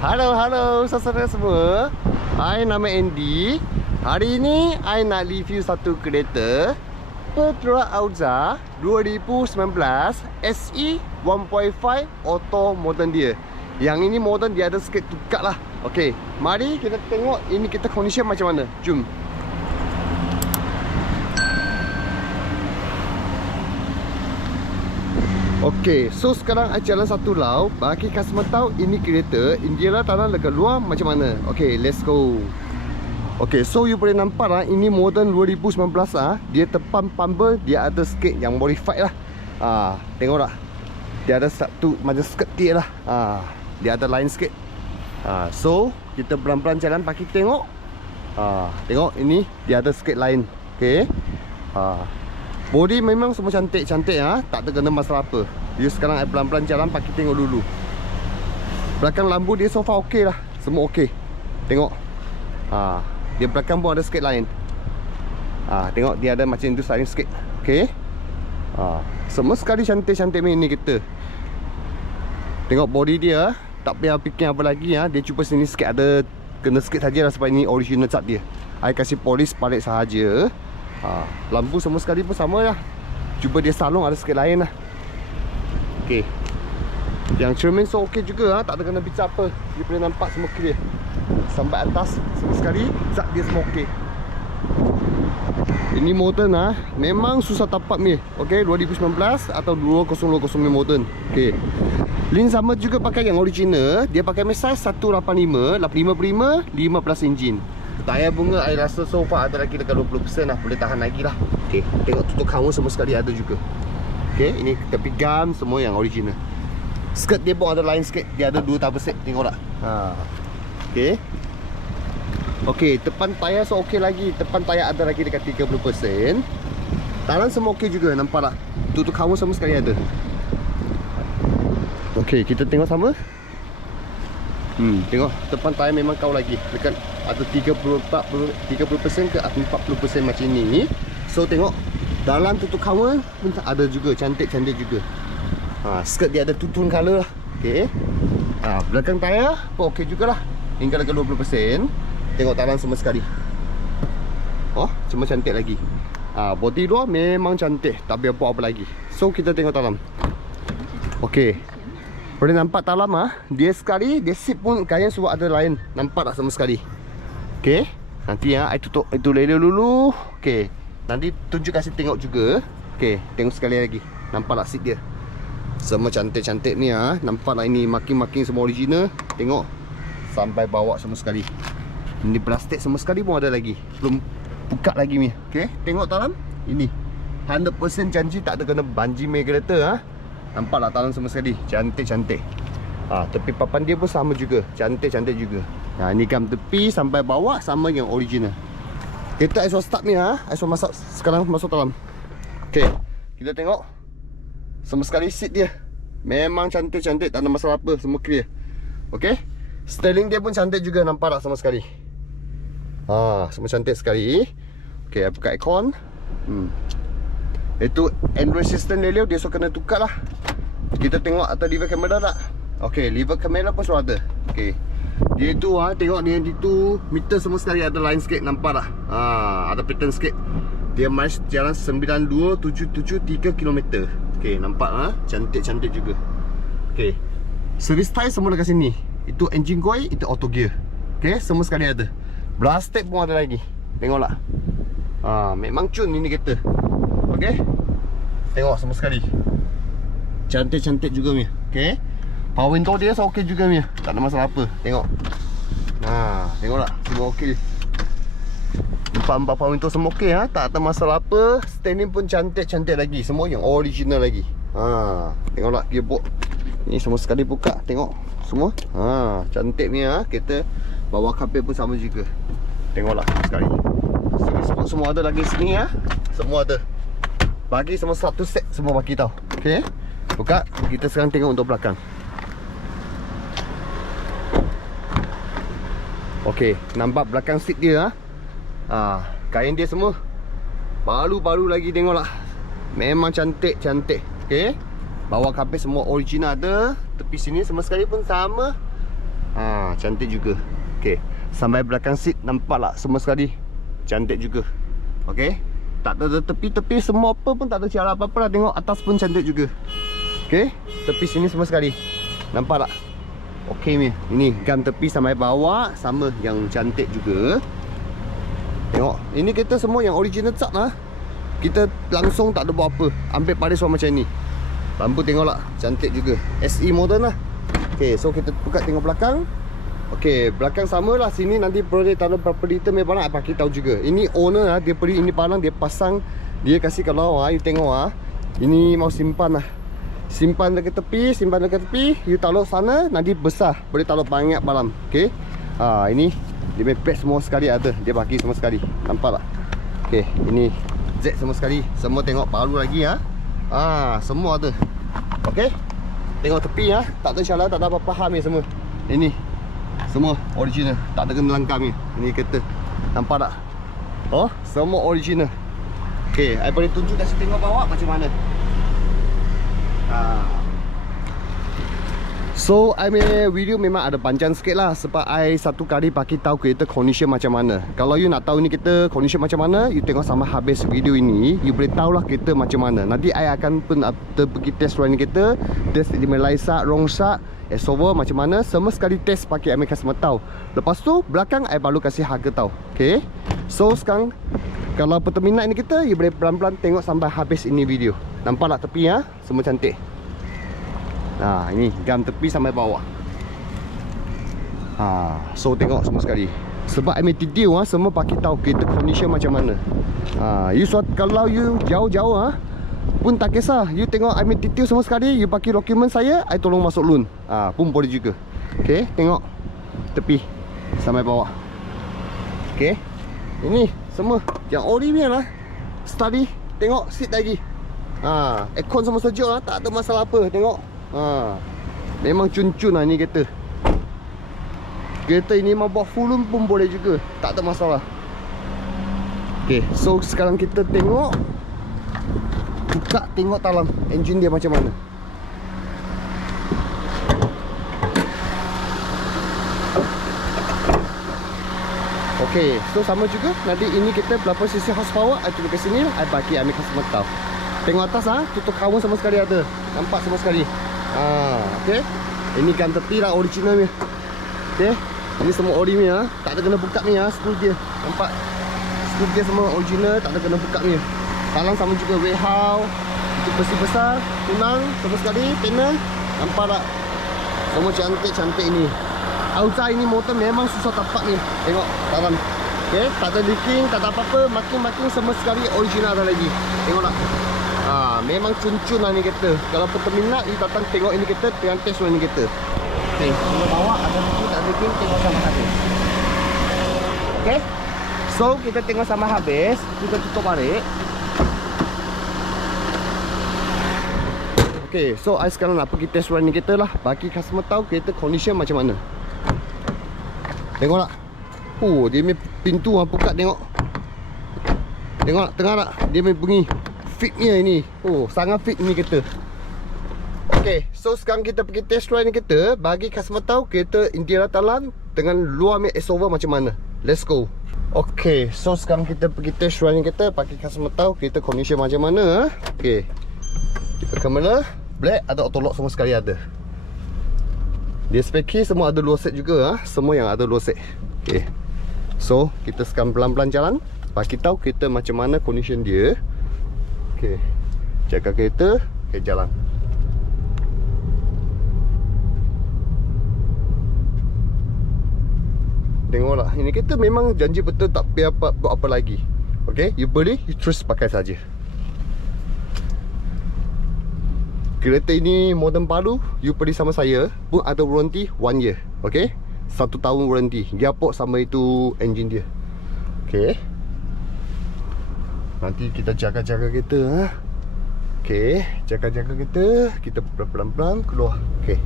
Halo saudara semua. I nama Andy. Hari ini I nak review satu kereta Petra Auza 2019 SE 1.5 auto modern dia. Yang ini modern dia ada sikit tukar lah. Okey, mari kita tengok ini kita condition macam mana. Jom. Okey, so sekarang I jalan satu lau. Bagi customer tahu ini kereta India lah tanah dekat luar macam mana. Okey, let's go. Okey, so you boleh nampak lah, ini modern 2019 lah. Dia depan bumper dia ada sikit yang modified lah. Tengok tak? Dia ada satu macam skirt lah. Dia ada line sikit. So kita pelan-pelan jalan bagi tengok. Tengok ini dia ada sikit line. Okey. Body memang semua cantik-cantik tak terkena masalah apa. Dia sekarang pelan-pelan jalan bagi tengok dulu. Belakang lampu dia so far okey lah. Semua okey. Tengok. Dia belakang pun ada sikit lain. Tengok dia ada macam itu lain sikit. Okey. Semua sekali cantik-cantik ni kita. Tengok body dia, tak payah fikir apa lagi dia cuba sini sikit ada kena sikit sajalah sebab ini original cat dia. I kasih polish balik sahaja. Lampu semua sekali pun sama lah. Cuba dia salung ada sikit lain lah. Okey. Yang cermin so okey juga tak ada kena bicar apa. Dia boleh nampak semua clear. Sampai atas semua sekali zat dia semua okey. Ini modern memang susah tapak ni. Okey, 2019 atau 2020 ni modern. Okey. Lin sama juga pakai yang original. Dia pakai size 185, 85, 15 enjin. Tayar bunga I rasa so far ada lagi dekat 20% lah. Boleh tahan lagi lah. Okay, tengok tutup kamu semua sekali ada juga. Okay, ini tepi gam semua yang original. Skirt dia pun ada line sikit. Dia ada 2 double set. Tengok tak? Okay. Okay, depan tayar so okay lagi. Depan tayar ada lagi dekat 30%. Talan semua okay juga. Nampak tak? Tutup kamu semua sekali ada. Okay, kita tengok sama. Tengok depan tayar memang kau lagi dekat ada 30% ke 40% macam ni. So tengok dalam tutup cover pun ada juga cantik-cantik juga. Skirt dia ada two-tone color lah. Okey. Belakang tayar pun okey jugalah. Hingga dekat 20%. Tengok dalam semua sekali. Cuma cantik lagi. Body luar memang cantik, tak biar buat apa lagi. So kita tengok dalam. Okey. Boleh nampak dalam dia sekali, dia seat pun kain surat ada lain. Nampak tak sama sekali. Okey. Nanti I tutup itu layer dulu. Okey. Nanti tunjuk kasih tengok juga. Okey, tengok sekali lagi. Nampak tak seat dia? Semua cantik-cantik ni Nampak tak ini marking-marking semua original. Tengok. Sampai bawah semua sekali. Ini plastik semua sekali pun ada lagi. Belum buka lagi ni. Okey, tengok dalam. Ini 100% janji tak ada kena banji main kereta Nampak lah talan semua sekali. Cantik-cantik. Tepi papan dia pun sama juga. Cantik-cantik juga. Ni gam tepi sampai bawah sama yang original. Kita I start ni I masuk sekarang masuk dalam. Okey. Kita tengok. Semua sekali seat dia memang cantik-cantik, tak ada masalah apa, semua clear. Okey. Styling dia pun cantik juga, nampak tak sama sekali. Semua cantik sekali. Okey, I buka aircon. Itu Android system dia so kena tukar lah. Kita tengok atau lever kamera tak? Okey, lever kamera pun sudah ada. Okey. Dia tu tengok dia itu meter semua sekali ada line sikit, nampak tak? Ada pattern sikit. Dia miles jalan 9277 3 km. Okey, nampak cantik-cantik juga. Okey. Service tie semua dekat sini. Itu engine coil, itu auto gear. Okey, semua sekali ada. Brass tape pun ada lagi. Tengoklah. Memang cun ini kereta. Okey. Tengok semua sekali. Cantik-cantik juga ni. Okey. Power window dia so okey juga ni. Tak ada masalah apa. Tengok. Tengok tak? Semua okey. Empat power window semua okey tak ada masalah apa. Standing pun cantik-cantik lagi. Semua yang original lagi. Tengok tak gearbox. Ni semua sekali buka. Tengok. Semua. Cantik ni kereta. Bawah kapal pun sama juga. Tengoklah sekali. Spot semua ada lagi sini Semua ada. Bagi semua satu set semua bagi tau. Okey. Buka. Kita sekarang tengok untuk belakang. Okey, nampak belakang seat dia kain dia semua baru-baru lagi, tengoklah. Memang cantik-cantik. Okey. Bawah kapal semua original ada. Tepi sini semua sekali pun sama. Cantik juga. Okay, sampai belakang seat nampak tak semua sekali cantik juga. Okay, tak ada tepi-tepi semua apa pun tak ada cara apa-apa lah. Tengok atas pun cantik juga. Okay, tepi sini semua sekali nampak tak? Okay ni, ini gam tepi sampai bawah sama yang cantik juga. Tengok, ini kita semua yang original cat lah. Kita langsung tak ada buat apa, ambil pada suara macam ni. Lampu tengoklah, cantik juga. SE modern lah. Okay, so kita buka tengok belakang. Okay, belakang sama lah. Sini nanti projek taruh berapa liter punya barang, I bagi tahu juga. Ini owner lah, dia beli ini barang, dia pasang. Dia kasih kalau you tengok ini mau simpan lah. Simpan dekat tepi, simpan dekat tepi. You taruh sana, nanti besar. Boleh taruh banyak barang. Okay, ini dia punya pad semua sekali ada. Dia bagi semua sekali, nampak tak? Okay, ini Z semua sekali. Semua tengok baru lagi semua ada. Okay, tengok tepi tak ada salah, tak ada apa-apa ham ni semua. Ini semua original, tak ada kena langkam ni. Ini kereta, nampak tak? Oh, semua original. Okay, I boleh tunjuk kasih tengok bawah macam mana. So, I punya video memang ada panjang sikit lah. Sebab I satu kali bagi tahu kereta condition macam mana. Kalau you nak tahu ni kereta condition macam mana, you tengok sama habis video ini, you boleh tahulah kereta macam mana. Nanti I akan pun pergi test run kereta, test di Malaysia, Rongsak, Esover macam mana. Semua sekali test pakai I customer tahu. Lepas tu, belakang I baru kasih harga tahu. Okay, so sekarang kalau peminat ni kita, you boleh pelan-pelan tengok sampai habis ini video. Nampak tak tepi semua cantik. Ini gam tepi sampai bawah. So tengok semua sekali. Sebab I detail semua bagi tahu kereta condition macam mana. You kalau you jauh-jauh pun tak kisah. You tengok I detail semua sekali. You pakai dokumen saya, I tolong masuk loan. Pun boleh juga. Okay, tengok tepi sampai bawah. Okay, ini semua yang original lah. Study, tengok seat lagi. Aircon semua sejuk lah, tak ada masalah apa. Tengok. Memang cun-cun lah ni kereta. Kereta ini mau buat full loan pun boleh juga, tak ada masalah. Okay, so sekarang kita tengok. Buka tengok dalam engine dia macam mana. Okay, so sama juga. Nanti ini kita berapa cc horsepower, I tunjuk ke sini lah. I bagi ambil customer tahu. Tengok atas tutup cover sama sekali ada. Nampak semua sekali. Okay, ini kan tepi lah original ni. Okay, ini semua ori ni tak ada kena buka ni skru dia. Nampak skru dia semua original, tak ada kena buka ni. Talang sama juga warehouse. Itu besi besar, tunang semua sekali, panel. Nampak tak? Semua cantik-cantik ni. Outside ini motor memang susah tapak ni. Tengok dalam. Okay, tak ada leaking, tak ada apa-apa. Makin-makin semua sekali original ada lagi. Tengok tak? Memang cun-cun lah ni kereta. Kalau peminat, you datang tengok ini kereta, dengan test ni kereta. Okay, kalau bawa ada leaking, tak ada leaking, tengok sama habis. Okay, so kita tengok sama habis. Kita tutup balik. Okay, so I sekarang nak pergi test run ni kereta lah. Bagi customer tahu kereta condition macam mana. Tengok tak? Dia punya pintu buka tengok. Tengok tak? Tengah tak? Dia punya bunyi fitnya ini. Sangat fit ni kereta. Okay, so sekarang kita pergi test ride ni kereta. Bagi customer tahu kereta interior dalam dengan luar ni Esover macam mana. Let's go. Okay, so sekarang kita pergi test ride ni kereta. Bagi customer tahu kereta condition macam mana. Okay, kita kamera black, ada auto lock semua sekali ada. Dia spare key semua ada luar set juga. Semua yang ada luar set. Okay, so kita sekarang pelan-pelan jalan. Bagi tahu kereta macam mana condition dia. Okay, jaga kereta. Okay, jalan. Tengoklah, ini kereta memang janji betul, tak payah buat apa lagi. Okay, you beli, you terus pakai saja. Kereta ini modern baru, you beli sama saya pun ada warranty 1 year. Okay, 1 tahun warranty. Gearbox sama itu engine dia. Okay, nanti kita jaga-jaga kereta. Okay, jaga-jaga kereta. Kita pelan-pelan keluar. Okay,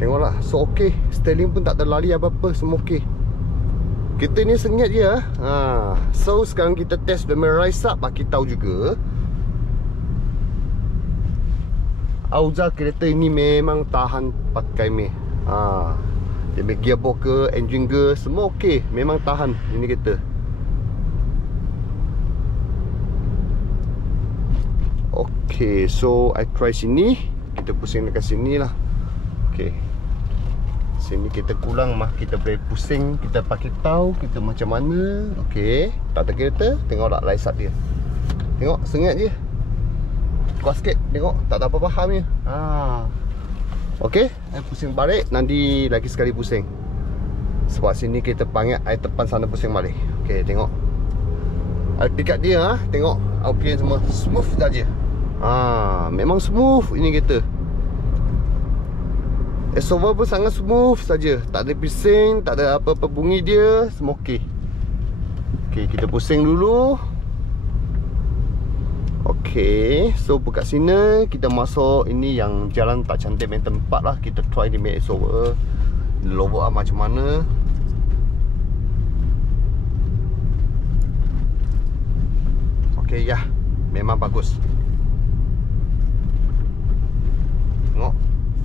tengoklah, so okay. Styling pun tak terlari apa-apa, semua okay. Kereta ni sengit je. So sekarang kita test the Rise Up, bagi tahu juga. Auza kereta ini memang tahan pakai meh. Dia punya gearbox ke, engine ke, semua okey. Memang tahan ini kereta. Okay, so I try sini. Kita pusing dekat sini lah. Okay, sini kita kurang mah. Kita boleh pusing. Kita pakai tahu kita macam mana. Okay, tak ada kereta. Tengok tak laisat dia. Tengok, sengat je. Kuat sikit. Tengok, tak ada apa-apa hamnya. Okay, I pusing balik. Nanti lagi sekali pusing. Sebab sini kita panggil I tepan sana pusing balik. Okay, tengok I pick up dia. Tengok outline semua smooth saja. Memang smooth ini kereta. Esover pun sangat smooth saja. Tak ada bising, tak ada apa-apa bunyi dia. Semua okey. Okay, kita pusing dulu. Okay, so buka sini. Kita masuk. Ini yang jalan tak cantik main tempat lah. Kita try di make over. Lower macam mana. Okay, ya, memang bagus. Tengok,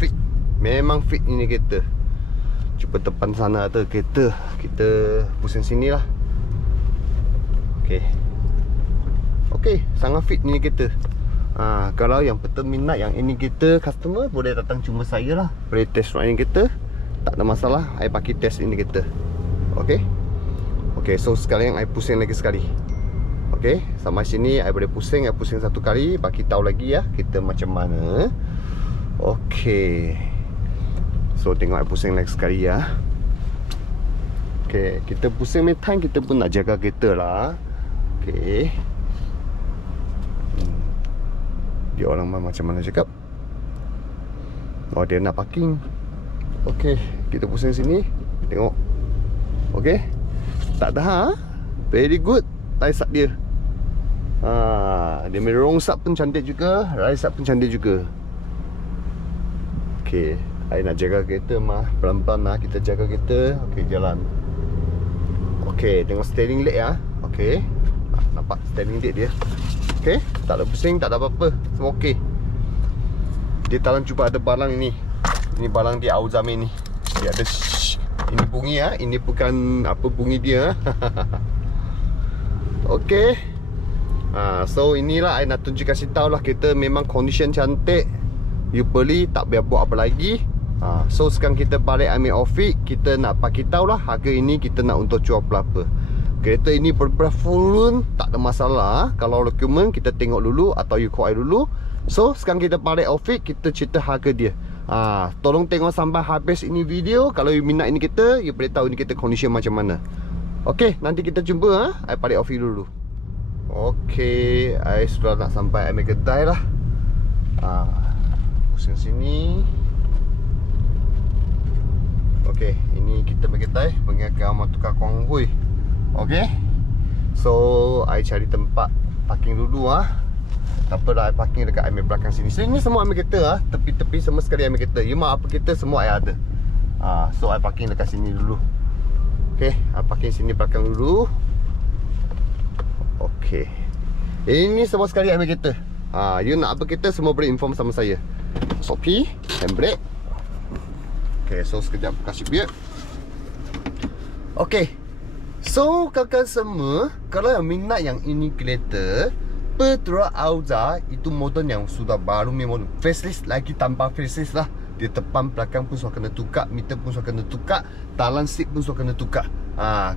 fit. Memang fit ini kereta. Cuba depan sana ada kereta. Kita pusing sini lah. Okay. Okay, sangat fit ini kereta. Kalau yang betul minat yang ini kereta, customer boleh datang cuma saya lah. Boleh test ride ini kereta. Tak ada masalah, I pakai test ini kereta. Okay. Okay, so sekarang I pusing lagi sekali. Okay, sampai sini I boleh pusing. I pusing satu kali, bagi tahu lagi ya kita macam mana. Okay, so tengok I pusing lagi sekali ya. Okay, kita pusing main time, kita pun nak jaga kereta lah. Okay, dia orang macam mana cakap. Oh, dia nak parking. Okay, kita pusing sini. Tengok. Okay, tak ada very good. Laisat dia. Dia punya rongsat pun cantik juga. Laisat pun cantik juga. Okay, I nak jaga kereta mah. Pelan-pelan lah kita jaga kereta. Okay, jalan. Okay, tengok steering leg ya. Okay, nampak steering leg dia. Okay, tak ada pusing, tak ada apa-apa. Semua okay. Dia talang cuba ada barang ini. Ini barang di Auzame ni. Dia ada ini bunyi ya. Ini bukan apa bunyi dia. Okay. So inilah I nak tunjuk kasih tahu lah. Kita memang condition cantik. You beli tak biar buat apa lagi. So sekarang kita balik ambil office. Kita nak bagi tahu lah harga ini kita nak untuk jual berapa. Kereta ini beberapa full tak ada masalah. Kalau dokumen kita tengok dulu atau you call I dulu. So sekarang kita balik office, kita cerita harga dia. Tolong tengok sampai habis ini video. Kalau you minat ini kereta, you boleh tahu ini kereta condition macam mana. Okay, nanti kita jumpa. I balik office dulu. Okay, I sudah nak sampai ambil kedai lah. Pusing sini. Okay, ini kita ambil kedai. Pergi ke rumah tukar Kuang Hui. Okay, so I cari tempat parking dulu tak apa dah, I parking dekat ambil belakang sini. Sini semua ambil kereta tepi-tepi semua sekali ambil kereta. You mak apa kereta semua I ada. So I parking dekat sini dulu. Okay, I parking sini belakang dulu. Okay, ini semua sekali ambil kereta. You nak apa kereta semua boleh inform sama saya. Sopi, handbrake. Okay, so sekejap kasih biar. Okay, so kakak semua, kalau yang minat yang ini kereta Petra Auza, itu model yang sudah baru memang facelift lagi tanpa facelift lah. Dia depan belakang pun sudah kena tukar, meter pun sudah kena tukar, talan seat pun sudah kena tukar.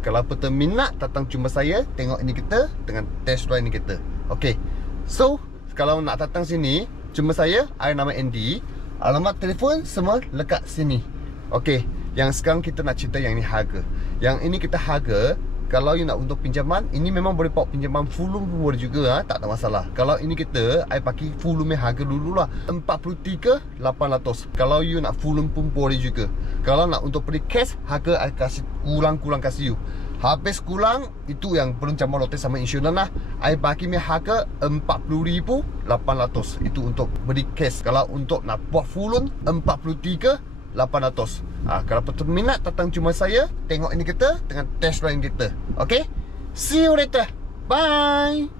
Kalau Petra minat datang cuma saya, tengok ini kereta dengan test drive ini kereta. Okay, so kalau nak datang sini cuma saya nama Andy. Alamat telefon semua lekat sini. Okay, yang sekarang kita nak cerita yang ini harga. Yang ini kita harga, kalau you nak untuk pinjaman, ini memang boleh bawa pinjaman full loan pun boleh juga, tak ada masalah. Kalau ini kita, I pakai full loan harga dulu lah 43,800. Kalau you nak full loan pun boleh juga. Kalau nak untuk beli cash, harga I kasih kurang-kurang kasih you. Habis kurang, itu yang belum campur lote sama insurans lah. I bagi harga 40,800. Itu untuk beli cash. Kalau untuk nak buat full loan, 43,800. Kalau betul minat datang cuma saya, tengok ini kita dengan test drive kita. Okay, see you later. Bye.